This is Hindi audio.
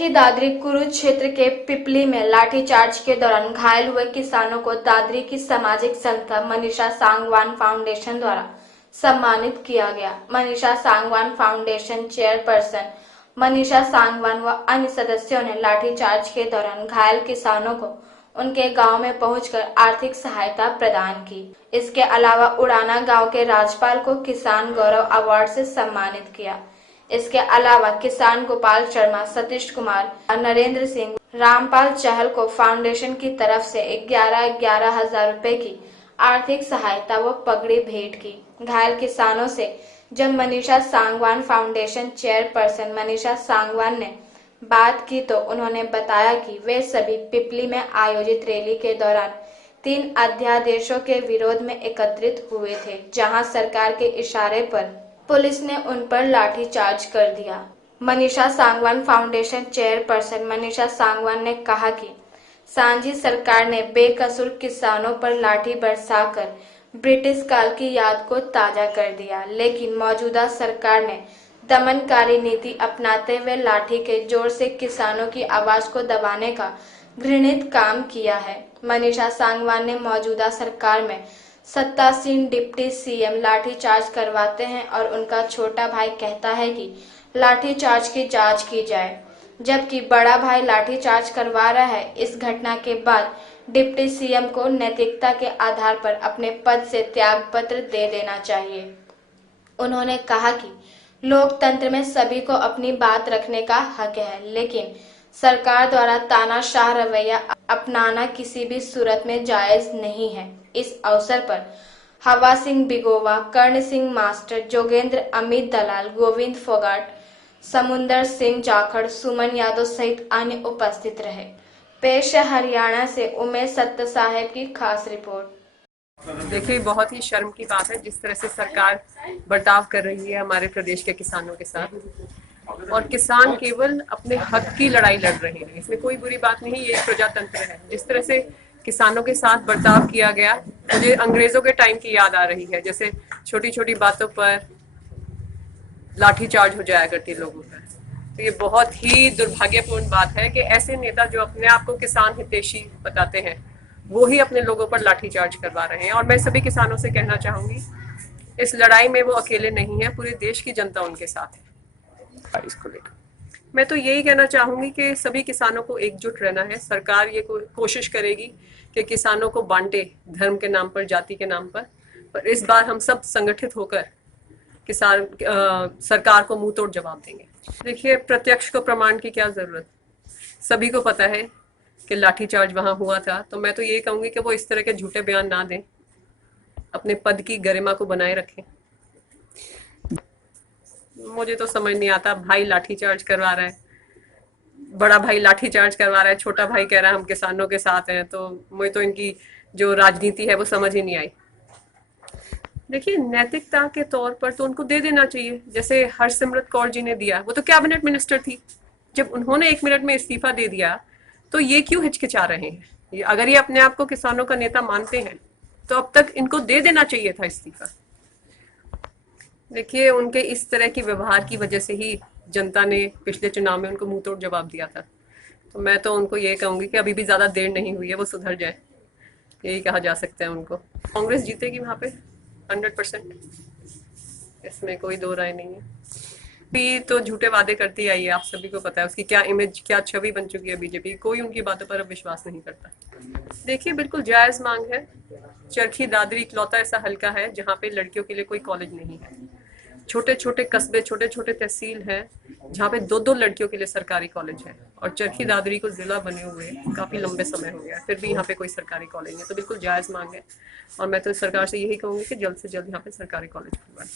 चरखी दादरी कुरुक्षेत्र के पिपली में लाठीचार्ज के दौरान घायल हुए किसानों को दादरी की सामाजिक संस्था मनीषा सांगवान फाउंडेशन द्वारा सम्मानित किया गया। मनीषा सांगवान फाउंडेशन चेयरपर्सन मनीषा सांगवान व अन्य सदस्यों ने लाठीचार्ज के दौरान घायल किसानों को उनके गांव में पहुंचकर आर्थिक सहायता प्रदान की। इसके अलावा उड़ाना गांव के राजपाल को किसान गौरव अवार्ड से सम्मानित किया। इसके अलावा किसान गोपाल शर्मा, सतीश कुमार, नरेंद्र सिंह, रामपाल चहल को फाउंडेशन की तरफ से 11,000 रुपए की आर्थिक सहायता व पगड़ी भेंट की। घायल किसानों से जब मनीषा सांगवान फाउंडेशन चेयरपर्सन मनीषा सांगवान ने बात की तो उन्होंने बताया कि वे सभी पिपली में आयोजित रैली के दौरान 3 अध्यादेशों के विरोध में एकत्रित हुए थे, जहां सरकार के इशारे पर पुलिस ने उन पर लाठीचार्ज कर दिया। मनीषा सांगवान फाउंडेशन चेयरपर्सन मनीषा सांगवान ने कहा कि सांझी सरकार ने बेकसूर किसानों पर लाठी बरसाकर ब्रिटिश काल की याद को ताजा कर दिया, लेकिन मौजूदा सरकार ने दमनकारी नीति अपनाते हुए लाठी के जोर से किसानों की आवाज को दबाने का घृणित काम किया है। मनीषा सांगवान ने मौजूदा सरकार में सत्तासीन डिप्टी सीएम लाठीचार्ज करवाते हैं और उनका छोटा भाई कहता है कि लाठीचार्ज की जांच की जाए, जबकि बड़ा भाई लाठीचार्ज करवा रहा है। इस घटना के बाद डिप्टी सीएम को नैतिकता के आधार पर अपने पद से त्याग पत्र दे देना चाहिए। उन्होंने कहा कि लोकतंत्र में सभी को अपनी बात रखने का हक है, लेकिन सरकार द्वारा तानाशाह रवैया अपनाना किसी भी सूरत में जायज नहीं है। इस अवसर पर हवा सिंह बिगोवा, कर्ण सिंह मास्टर, जोगेंद्र, अमित दलाल, गोविंद फोगाट, समुंदर सिंह जाखड़, सुमन यादव सहित अन्य उपस्थित रहे। पेश है हरियाणा से उमेश सत्त साहेब की खास रिपोर्ट। देखिए, बहुत ही शर्म की बात है जिस तरह से सरकार बर्ताव कर रही है हमारे प्रदेश के किसानों के साथ, और किसान केवल अपने हक की लड़ाई लड़ रहे हैं। इसमें कोई बुरी बात नहीं, ये एक प्रजातंत्र है। जिस तरह से किसानों के साथ बर्ताव किया गया, मुझे अंग्रेजों के टाइम की याद आ रही है, जैसे छोटी छोटी बातों पर लाठीचार्ज हो जाया करती लोगों पर। तो ये बहुत ही दुर्भाग्यपूर्ण बात है कि ऐसे नेता जो अपने आप को किसान हितैषी बताते हैं, वो ही अपने लोगों पर लाठीचार्ज करवा रहे हैं। और मैं सभी किसानों से कहना चाहूंगी, इस लड़ाई में वो अकेले नहीं है, पूरे देश की जनता उनके साथ है। इसको लेकर मैं तो यही कहना चाहूंगी कि सभी किसानों को एकजुट रहना है। सरकार ये कोशिश करेगी कि किसानों को बांटे धर्म के नाम पर, जाति के नाम पर इस बार हम सब संगठित होकर किसान सरकार को मुंह तोड़ जवाब देंगे। देखिए, प्रत्यक्ष को प्रमाण की क्या जरूरत, सभी को पता है कि लाठीचार्ज वहां हुआ था। तो मैं तो ये कहूंगी कि वो इस तरह के झूठे बयान ना दें, अपने पद की गरिमा को बनाए रखें। मुझे तो समझ नहीं आता, भाई लाठीचार्ज करवा रहा है, बड़ा भाई लाठीचार्ज करवा रहा है, छोटा भाई कह रहा है हम किसानों के साथ हैं। तो मुझे तो इनकी जो राजनीति है वो समझ ही नहीं आई। देखिए, नैतिकता के तौर पर तो उनको दे देना चाहिए, जैसे हरसिमरत कौर जी ने दिया। वो तो कैबिनेट मिनिस्टर थी, जब उन्होंने 1 मिनट में इस्तीफा दे दिया तो ये क्यों हिचकिचा रहे हैं? अगर ये अपने आप को किसानों का नेता मानते हैं तो अब तक इनको दे देना चाहिए था इस्तीफा। देखिए, उनके इस तरह की व्यवहार की वजह से ही जनता ने पिछले चुनाव में उनको मुंह तोड़ जवाब दिया था। तो मैं तो उनको ये कहूंगी कि अभी भी ज्यादा देर नहीं हुई है, वो सुधर जाए, यही कहा जा सकता है उनको। कांग्रेस जीतेगी वहां पे 100%, इसमें कोई दो राय नहीं है। भी तो झूठे वादे करती आई है, आप सभी को पता है उसकी क्या इमेज, क्या छवि बन चुकी है बीजेपी। कोई उनकी बातों पर अब विश्वास नहीं करता। देखिए, बिल्कुल जायज मांग है। चरखी दादरी इकलौता ऐसा हल्का है जहाँ पे लड़कियों के लिए कोई कॉलेज नहीं है। छोटे छोटे कस्बे, छोटे छोटे तहसील हैं जहाँ पे 2-2 लड़कियों के लिए सरकारी कॉलेज है, और चरखी दादरी को जिला बने हुए काफी लंबे समय हो गया, फिर भी यहाँ पे कोई सरकारी कॉलेज नहीं है। तो बिल्कुल जायज मांग है, और मैं तो सरकार से यही कहूंगी कि जल्द से जल्द यहाँ पे सरकारी कॉलेज खुलवाएं।